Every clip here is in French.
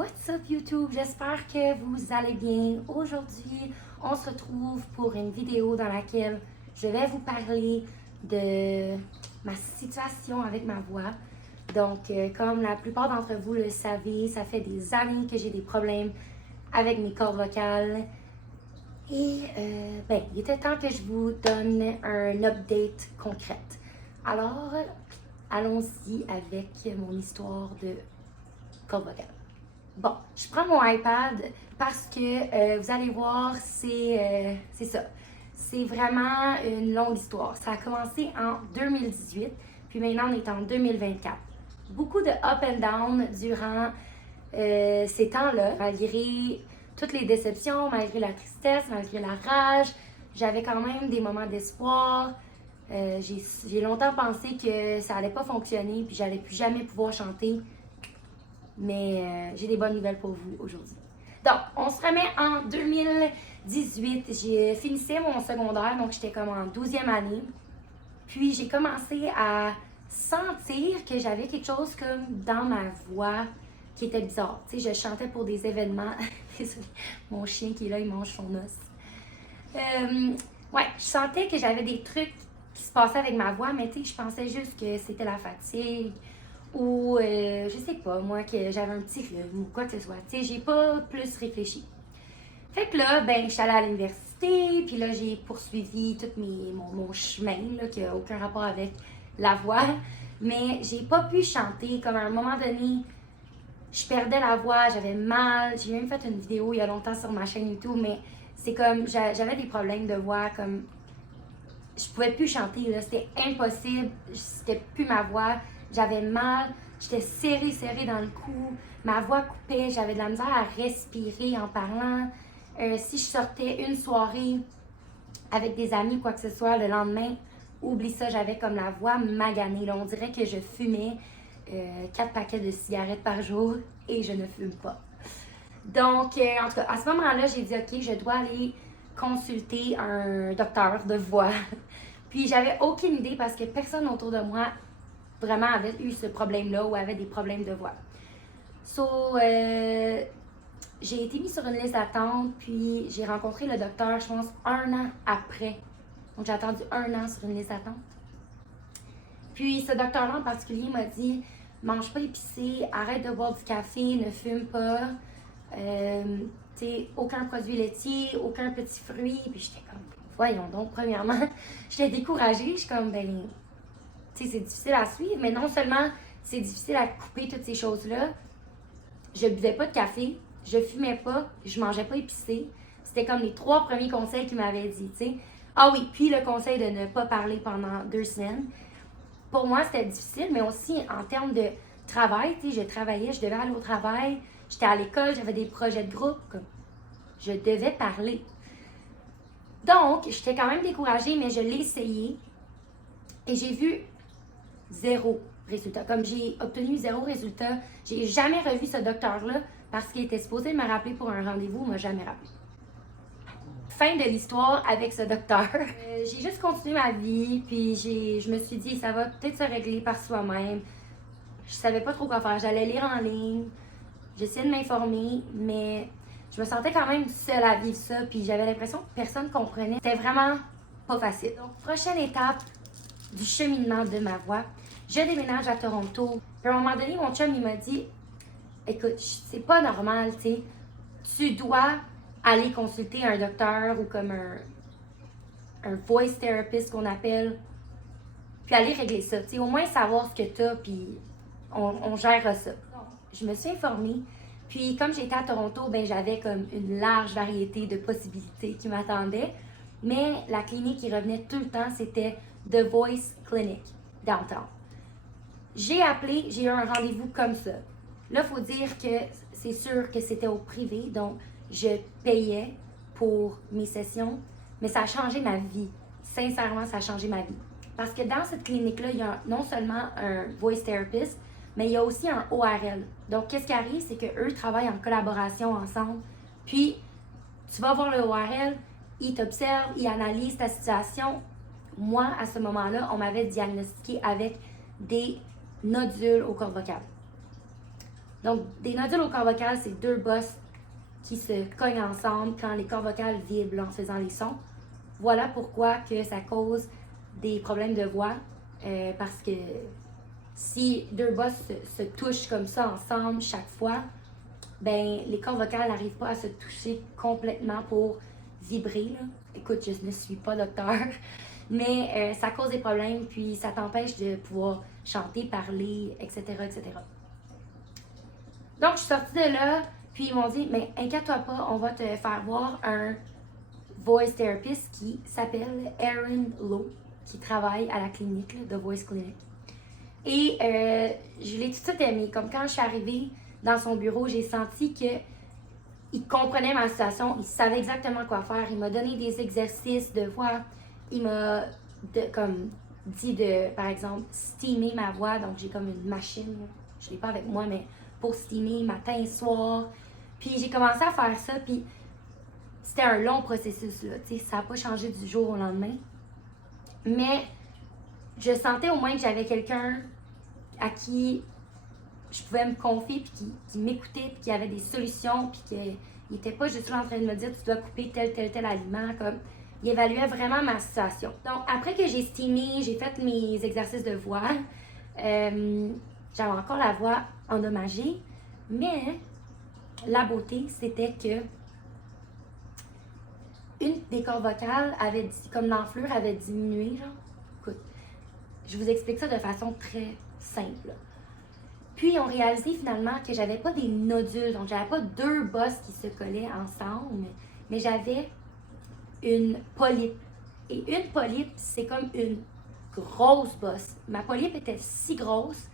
What's up YouTube? J'espère que vous allez bien. Aujourd'hui, on se retrouve pour une vidéo dans laquelle je vais vous parler de ma situation avec ma voix. Donc, comme la plupart d'entre vous le savez, ça fait des années que j'ai des problèmes avec mes cordes vocales. Et il était temps que je vous donne un update concrète. Alors, allons-y avec mon histoire de cordes vocales. Bon, je prends mon iPad parce que vous allez voir, c'est ça. C'est vraiment une longue histoire. Ça a commencé en 2018, puis maintenant on est en 2024. Beaucoup de up and down durant ces temps-là, malgré toutes les déceptions, malgré la tristesse, malgré la rage. J'avais quand même des moments d'espoir. J'ai longtemps pensé que ça allait pas fonctionner, puis j'allais plus jamais pouvoir chanter. Mais j'ai des bonnes nouvelles pour vous aujourd'hui. Donc, on se remet en 2018. J'ai finissé mon secondaire, donc j'étais comme en 12e année. Puis j'ai commencé à sentir que j'avais quelque chose comme dans ma voix qui était bizarre. Tu sais, je chantais pour des événements. Désolée, mon chien qui est là, il mange son os. Ouais, je sentais que j'avais des trucs qui se passaient avec ma voix, mais tu sais, je pensais juste que c'était la fatigue. Ou je sais pas, moi, que j'avais un petit rhume ou quoi que ce soit. Tu sais, j'ai pas plus réfléchi. Fait que là, ben, je suis allée à l'université, puis là, j'ai poursuivi tout mon chemin, là, qui n'a aucun rapport avec la voix. Mais j'ai pas pu chanter. Comme à un moment donné, je perdais la voix, j'avais mal. J'ai même fait une vidéo il y a longtemps sur ma chaîne YouTube, mais c'est comme, j'avais des problèmes de voix, comme, je pouvais plus chanter, là, c'était impossible, c'était plus ma voix. J'avais mal, j'étais serrée dans le cou, ma voix coupait, j'avais de la misère à respirer en parlant. Si je sortais une soirée avec des amis ou quoi que ce soit, le lendemain, oublie ça, j'avais comme la voix maganée. Là, on dirait que je fumais 4 paquets de cigarettes par jour et je ne fume pas. Donc, en tout cas, à ce moment-là, j'ai dit, OK, je dois aller consulter un docteur de voix. Puis, j'avais aucune idée parce que personne autour de moi vraiment avait eu ce problème-là ou avait des problèmes de voix. So, j'ai été mise sur une liste d'attente, puis j'ai rencontré le docteur, je pense, 1 an après. Donc, j'ai attendu 1 an sur une liste d'attente. Puis, ce docteur-là en particulier m'a dit, mange pas épicé, arrête de boire du café, ne fume pas, aucun produit laitier, aucun petit fruit. Puis, j'étais comme, voyons donc, premièrement, j'étais découragée, je suis comme, ben, c'est difficile à suivre, mais non seulement c'est difficile à couper toutes ces choses-là, je buvais pas de café, je fumais pas, je mangeais pas épicé. C'était comme les 3 premiers conseils qu'il m'avait dit, tu sais. Ah oui, puis le conseil de ne pas parler pendant 2 semaines. Pour moi, c'était difficile, mais aussi en termes de travail, tu sais, je travaillais, je devais aller au travail, j'étais à l'école, j'avais des projets de groupe, comme je devais parler. Donc, j'étais quand même découragée, mais je l'ai essayé et j'ai vu 0 résultat. Comme j'ai obtenu 0 résultat, j'ai jamais revu ce docteur-là parce qu'il était supposé me rappeler pour un rendez-vous, il m'a jamais rappelé. Fin de l'histoire avec ce docteur. J'ai juste continué ma vie, puis je me suis dit, ça va peut-être se régler par soi-même. Je savais pas trop quoi faire. J'allais lire en ligne, j'essayais de m'informer, mais je me sentais quand même seule à vivre ça, puis j'avais l'impression que personne ne comprenait. C'était vraiment pas facile. Donc, prochaine étape du cheminement de ma voix, je déménage à Toronto. Puis à un moment donné, mon chum, il m'a dit, écoute, c'est pas normal, tu sais, tu dois aller consulter un docteur ou comme un voice therapist qu'on appelle, puis aller régler ça, tu sais, au moins savoir ce que t'as, puis on gère ça. Je me suis informée, puis comme j'étais à Toronto, ben j'avais comme une large variété de possibilités qui m'attendaient, mais la clinique qui revenait tout le temps, c'était The Voice Clinic, downtown. J'ai appelé, j'ai eu un rendez-vous comme ça. Là, il faut dire que c'est sûr que c'était au privé, donc je payais pour mes sessions, mais ça a changé ma vie. Sincèrement, ça a changé ma vie. Parce que dans cette clinique-là, il y a non seulement un voice therapist, mais il y a aussi un ORL. Donc, qu'est-ce qui arrive, c'est qu'eux travaillent en collaboration ensemble. Puis, tu vas voir le ORL, il t'observe, il analyse ta situation. Moi, à ce moment-là, on m'avait diagnostiqué avec des nodules aux cordes vocales. Donc, des nodules au corps vocal, c'est deux bosses qui se cognent ensemble quand les cordes vocales vibrent en faisant les sons. Voilà pourquoi que ça cause des problèmes de voix, parce que si deux bosses se touchent comme ça ensemble chaque fois, ben les cordes vocales n'arrivent pas à se toucher complètement pour vibrer, là. Écoute, je ne suis pas docteur, mais ça cause des problèmes, puis ça t'empêche de pouvoir chanter, parler, etc., etc. Donc, je suis sortie de là, puis ils m'ont dit, mais inquiète-toi pas, on va te faire voir un voice therapist qui s'appelle Erin Lowe, qui travaille à la clinique, là, The Voice Clinic. Et je l'ai tout de suite aimé. Comme quand je suis arrivée dans son bureau, j'ai senti qu'il comprenait ma situation, il savait exactement quoi faire. Il m'a donné des exercices de voix. Il m'a dit de, par exemple, steamer ma voix. Donc, j'ai comme une machine, je ne l'ai pas avec moi, mais pour steamer matin et soir. Puis, j'ai commencé à faire ça, puis c'était un long processus, là. Tu sais, ça n'a pas changé du jour au lendemain. Mais je sentais au moins que j'avais quelqu'un à qui je pouvais me confier, puis qui m'écoutait, puis qui avait des solutions, puis qu'il n'était pas juste là en train de me dire tu dois couper tel aliment. Comme, il évaluait vraiment ma situation. Donc, après que j'ai steamé, j'ai fait mes exercices de voix, j'avais encore la voix endommagée, mais la beauté, c'était que une des cordes vocales avait, comme l'enflure avait diminué, genre. Écoute, je vous explique ça de façon très simple. Puis, ils ont réalisé finalement que j'avais pas des nodules, donc j'avais pas deux bosses qui se collaient ensemble, mais j'avais une polype. Et une polype, c'est comme une grosse bosse. Ma polype était si grosse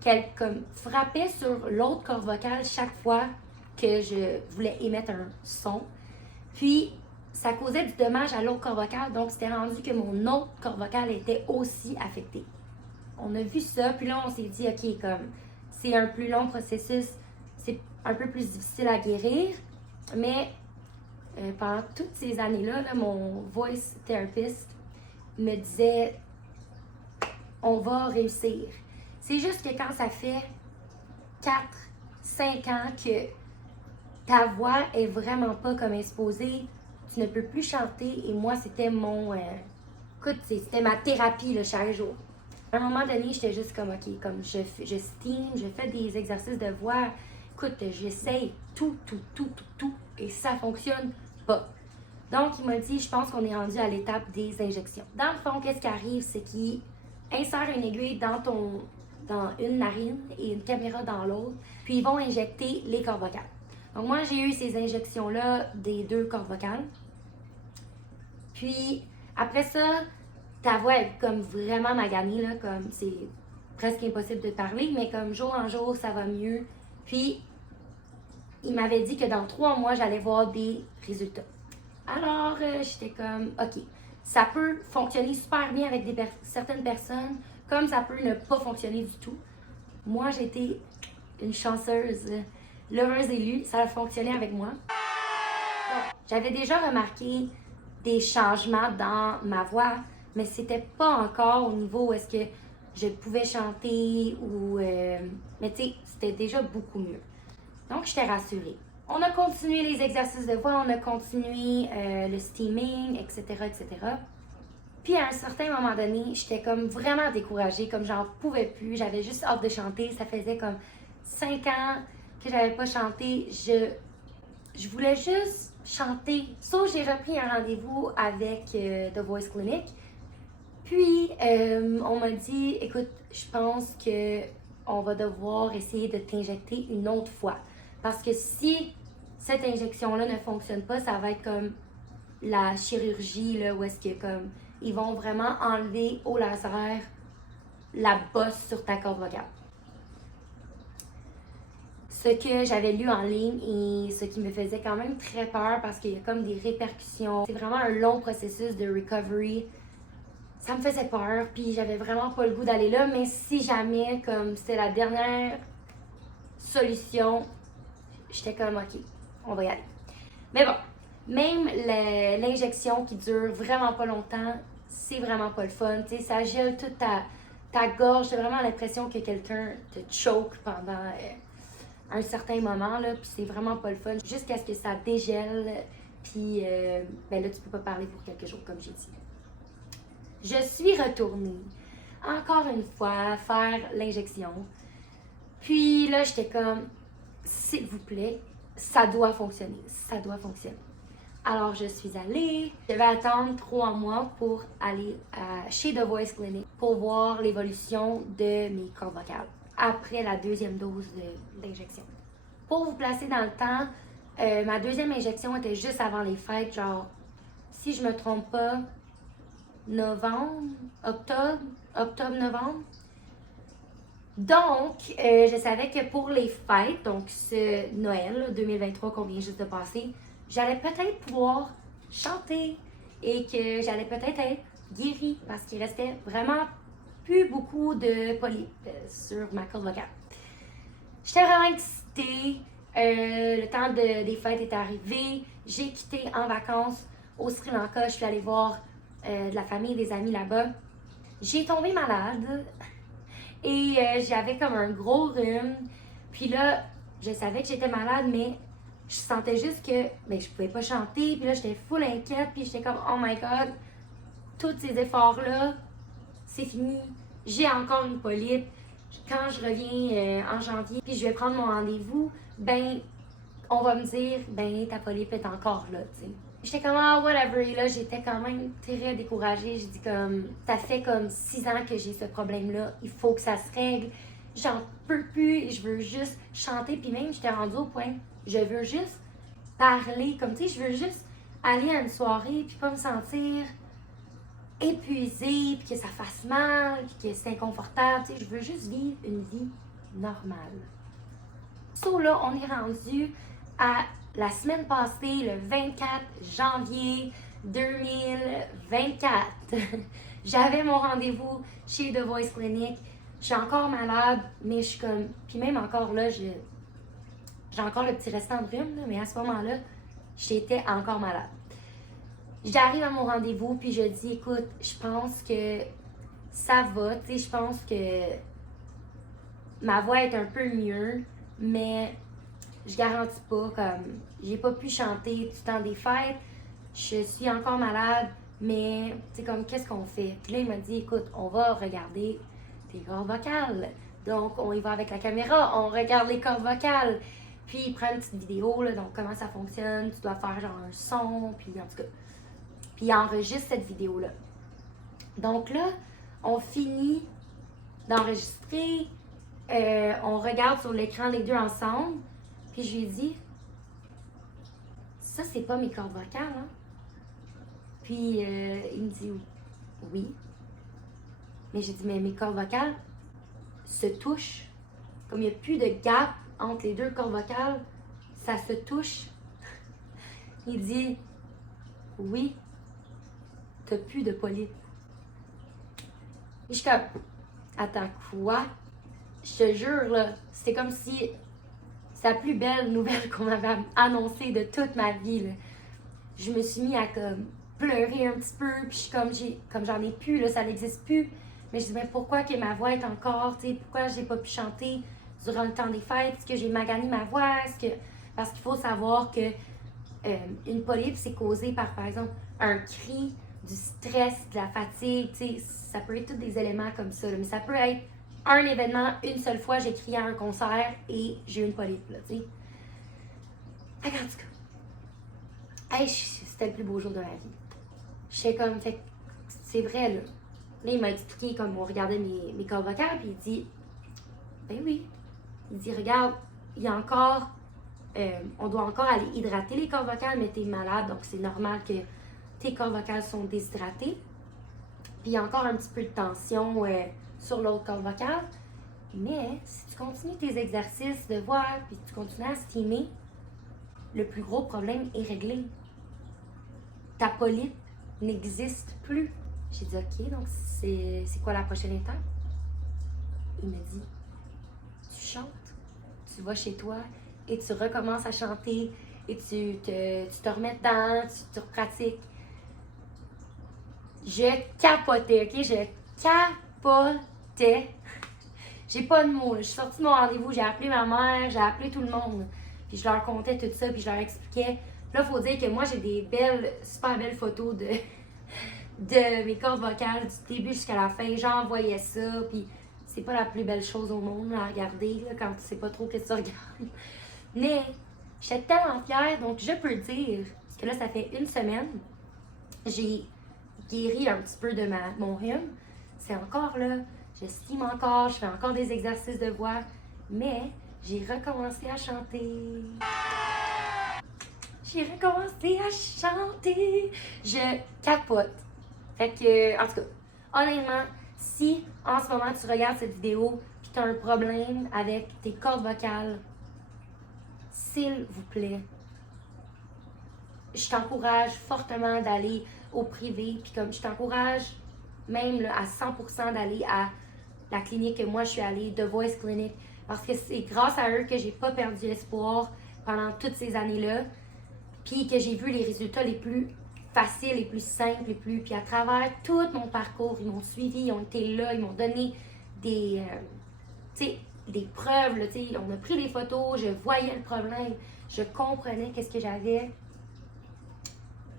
qu'elle comme frappait sur l'autre corde vocale chaque fois que je voulais émettre un son. Puis, ça causait du dommage à l'autre corde vocale, donc c'était rendu que mon autre corde vocale était aussi affectée. On a vu ça, puis là, on s'est dit, OK, comme c'est un plus long processus, c'est un peu plus difficile à guérir, mais pendant toutes ces années-là, là, mon voice therapist me disait, on va réussir. C'est juste que quand ça fait 4-5 ans que ta voix est vraiment pas comme exposée, tu ne peux plus chanter, et moi, c'était mon... écoute, c'était ma thérapie là, chaque jour. À un moment donné, j'étais juste comme, OK, comme je steam, je fais des exercices de voix. Écoute, j'essaye tout, et ça fonctionne pas. Donc, il m'a dit, je pense qu'on est rendu à l'étape des injections. Dans le fond, qu'est-ce qui arrive, c'est qu'il insère une aiguille dans une narine et une caméra dans l'autre, puis ils vont injecter les cordes vocales. Donc, moi, j'ai eu ces injections-là des deux cordes vocales. Puis, après ça, ta voix est comme vraiment maganée, là, comme c'est presque impossible de parler, mais comme jour en jour, ça va mieux. Puis, il m'avait dit que dans 3 mois, j'allais voir des résultats. Alors, j'étais comme, OK, ça peut fonctionner super bien avec certaines personnes, comme ça peut ne pas fonctionner du tout. Moi, j'étais une chanceuse, l'heureuse élue, ça a fonctionné avec moi. Donc, j'avais déjà remarqué des changements dans ma voix, mais c'était pas encore au niveau où est-ce que je pouvais chanter ou... mais tu sais, c'était déjà beaucoup mieux. Donc, j'étais rassurée. On a continué les exercices de voix, on a continué le steaming, etc., etc. Puis, à un certain moment donné, j'étais comme vraiment découragée, comme j'en pouvais plus. J'avais juste hâte de chanter. Ça faisait comme 5 ans que j'avais pas chanté. Je voulais juste chanter. Sauf j'ai repris un rendez-vous avec The Voice Clinic. Puis, on m'a dit, écoute, je pense qu'on va devoir essayer de t'injecter une autre fois. Parce que si cette injection-là ne fonctionne pas, ça va être comme la chirurgie, là, où est-ce que comme ils vont vraiment enlever au laser la bosse sur ta corde vocale. Ce que j'avais lu en ligne et ce qui me faisait quand même très peur parce qu'il y a comme des répercussions. C'est vraiment un long processus de recovery. Ça me faisait peur, puis j'avais vraiment pas le goût d'aller là, mais si jamais, comme c'était la dernière solution, j'étais comme, OK, on va y aller. Mais bon, même l'injection qui dure vraiment pas longtemps, c'est vraiment pas le fun. Tu sais, ça gèle toute ta gorge. J'ai vraiment l'impression que quelqu'un te choke pendant à un certain moment, là, puis c'est vraiment pas le fun, jusqu'à ce que ça dégèle, puis ben là, tu peux pas parler pour quelques jours, comme j'ai dit. Je suis retournée, encore une fois, faire l'injection. Puis là, j'étais comme, s'il vous plaît, ça doit fonctionner, ça doit fonctionner. Alors, je suis allée, je vais attendre 3 mois pour aller chez The Voice Clinic pour voir l'évolution de mes cordes vocales après la 2e dose d'injection. Pour vous placer dans le temps, ma 2e injection était juste avant les fêtes, genre, si je me trompe pas, octobre-novembre. Donc, je savais que pour les fêtes, donc ce Noël 2023 qu'on vient juste de passer, j'allais peut-être pouvoir chanter et que j'allais peut-être être guérie parce qu'il restait vraiment plus beaucoup de polypes sur ma corde vocale. J'étais vraiment excitée. Le temps des fêtes est arrivé. J'ai quitté en vacances au Sri Lanka. Je suis allée voir de la famille, des amis là-bas. J'ai tombé malade et j'avais comme un gros rhume. Puis là, je savais que j'étais malade, mais je sentais juste que je pouvais pas chanter. Puis là, j'étais full inquiète. Puis j'étais comme, oh my god, tous ces efforts-là, c'est fini. J'ai encore une polype. Quand je reviens en janvier, puis je vais prendre mon rendez-vous, on va me dire, ta polype est encore là, tu sais. J'étais comme, whatever. Et là, j'étais quand même très découragée. J'ai dit comme, ça fait comme 6 ans que j'ai ce problème-là. Il faut que ça se règle. J'en peux plus et je veux juste chanter. Puis même, j'étais rendue au point, je veux juste parler. Comme, tu sais, je veux juste aller à une soirée puis pas me sentir épuisée, puis que ça fasse mal, puis que c'est inconfortable. Tu sais, je veux juste vivre une vie normale. So là, on est rendu à la semaine passée, le 24 janvier 2024. J'avais mon rendez-vous chez The Voice Clinic. Je suis encore malade, mais je suis comme... Puis même encore là, j'ai encore le petit restant de rhume, là, mais à ce moment-là, j'étais encore malade. J'arrive à mon rendez-vous, puis je dis, écoute, je pense que ça va, tu sais, je pense que ma voix est un peu mieux, mais je garantis pas, comme, j'ai pas pu chanter du temps des fêtes, je suis encore malade, mais, tu sais, comme, qu'est-ce qu'on fait? Puis là, il m'a dit, écoute, on va regarder tes cordes vocales. Donc, on y va avec la caméra, on regarde les cordes vocales. Puis, il prend une petite vidéo, là, donc comment ça fonctionne, tu dois faire genre un son, puis en tout cas. Puis, il enregistre cette vidéo-là. Donc là, on finit d'enregistrer, on regarde sur l'écran les deux ensemble, puis je lui dis, ça, c'est pas mes cordes vocales, hein? Puis, il me dit, oui. Mais j'ai dit, mais mes cordes vocales se touchent. Comme il n'y a plus de gap entre les deux cordes vocales, ça se touche. Il dit, oui, t'as plus de polype. Et je suis comme, attends, quoi? Je te jure, là, c'était comme si c'est la plus belle nouvelle qu'on m'avait annoncée de toute ma vie, là. Je me suis mis à comme pleurer un petit peu, puis je suis comme j'en ai plus, là, ça n'existe plus. Mais je dis, mais pourquoi que ma voix est encore, tu sais, pourquoi j'ai pas pu chanter durant le temps des fêtes? Est-ce que j'ai magané ma voix? Parce qu'il faut savoir que une polype, c'est causé par exemple, un cri, du stress, de la fatigue, tu sais, ça peut être tous des éléments comme ça, là, mais ça peut être un événement, une seule fois, j'ai crié à un concert et j'ai eu une polype, là, tu sais. En tout cas, hey, c'était le plus beau jour de ma vie. J'étais comme, fait, c'est vrai, là. Là, il m'a expliqué comme on regardait mes cordes vocales, puis il dit, ben oui. Il dit, regarde, il y a encore, on doit encore aller hydrater les cordes vocales, mais t'es malade, donc c'est normal que tes cordes vocales sont déshydratées. Puis il y a encore un petit peu de tension sur l'autre corde vocale. Mais si tu continues tes exercices de voix, puis tu continues à steamer, le plus gros problème est réglé. Ta polype n'existe plus. J'ai dit, OK, donc c'est quoi la prochaine étape? Il m'a dit, tu chantes, tu vas chez toi et tu recommences à chanter et tu te remets dedans, tu repratiques. Je capotais, OK? Je capotais. j'ai pas de mots. Je suis sortie de mon rendez-vous, j'ai appelé ma mère, j'ai appelé tout le monde. Puis je leur contais tout ça, puis je leur expliquais. Là, il faut dire que moi, j'ai des belles, super belles photos de mes cordes vocales du début jusqu'à la fin. J'envoyais ça, puis c'est pas la plus belle chose au monde à regarder là, quand tu sais pas trop ce que tu regardes. Mais j'étais tellement fière, donc je peux dire que là, ça fait une semaine, j'ai guéri un petit peu de mon rhume. C'est encore là, je stime encore, je fais encore des exercices de voix, mais j'ai recommencé à chanter. J'ai recommencé à chanter. Je capote. Fait que, en tout cas, honnêtement, si en ce moment tu regardes cette vidéo et tu as un problème avec tes cordes vocales, s'il vous plaît, je t'encourage fortement d'aller au privé. Puis comme je t'encourage même là, à 100% d'aller à la clinique que moi je suis allée, The Voice Clinic, parce que c'est grâce à eux que j'ai pas perdu espoir pendant toutes ces années-là, puis que j'ai vu les résultats les plus faciles, les plus simples, puis à travers tout mon parcours, ils m'ont suivi, ils ont été là, ils m'ont donné des, des preuves, là, on a pris des photos, je voyais le problème, je comprenais qu'est-ce que j'avais.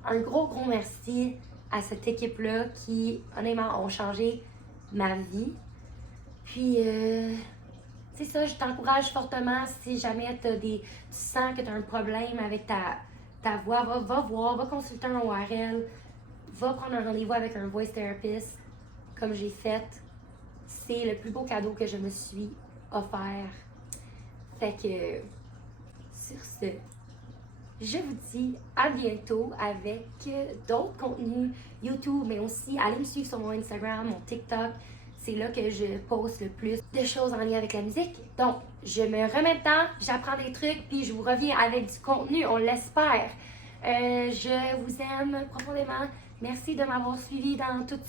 Un gros merci à cette équipe-là qui, honnêtement, ont changé ma vie. Puis, c'est ça, je t'encourage fortement si jamais tu sens que tu as un problème avec ta voix, va voir, va consulter un ORL, va prendre un rendez-vous avec un voice therapist, comme j'ai fait. C'est le plus beau cadeau que je me suis offert. Fait que, sur ce, je vous dis à bientôt avec d'autres contenus YouTube, mais aussi allez me suivre sur mon Instagram, mon TikTok. C'est là que je poste le plus de choses en lien avec la musique. Donc, je me remets dedans, j'apprends des trucs, puis je vous reviens avec du contenu, on l'espère. Je vous aime profondément. Merci de m'avoir suivi dans toute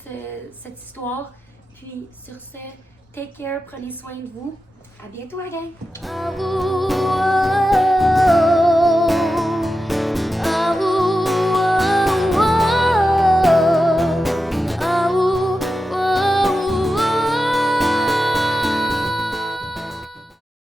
cette histoire. Puis, sur ce, take care, prenez soin de vous. À bientôt, la gang!